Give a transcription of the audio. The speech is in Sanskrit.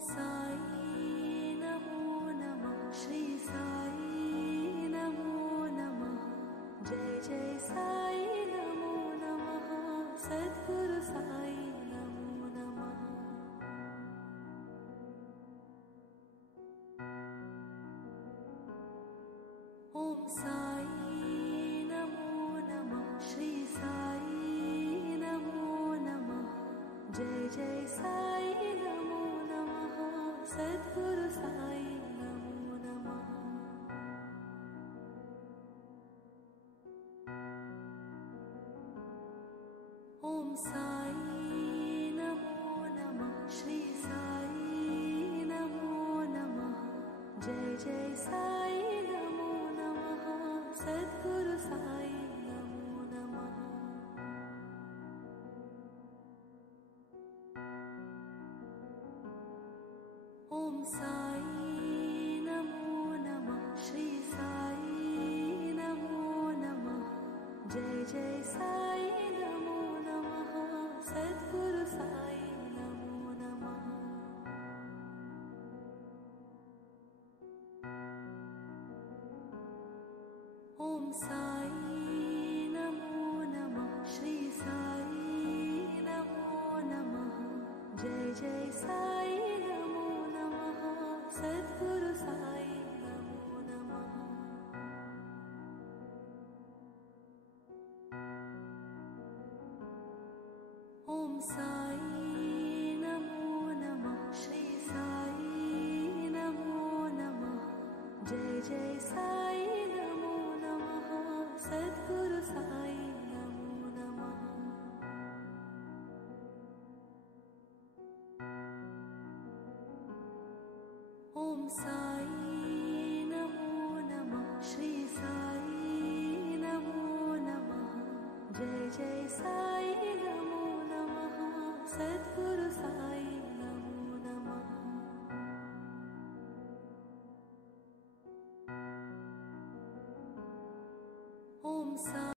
साई नमो नमः। श्री साई नमो नमः। जय जय साई नमो नमः। सद्गुरु साई नमो नमः। ओम साई नमो नमः। श्री साई नमो नमः। जय जय साई नमो नमः। सद्गुरु साई नमो नमः। ओम साई नमो नमः। श्री साई नमो नमः। जय जय साई नमो नमः। सद्गुरु साई नमो नमः। ओम साई नमो नमः। श्री साई नमो नमः। जय जय साई नमो नमः। सद्गुरु साई नमो नमः। ओम साई नमो नमः। श्री साई नमो नमः। जय जय साई नमो नमः। सद्गुरु साई नमो नमः। ओम साई नमो नमः। श्री साई नमो नमः। जय जय साई नमो नमः। सद्गुरु साई नमो नमः। ओम साई नमो नमः। श्री साई नमो नमः। जय जय साई नमो नमः। सद्गुरु साई नमो नमः। ओम साई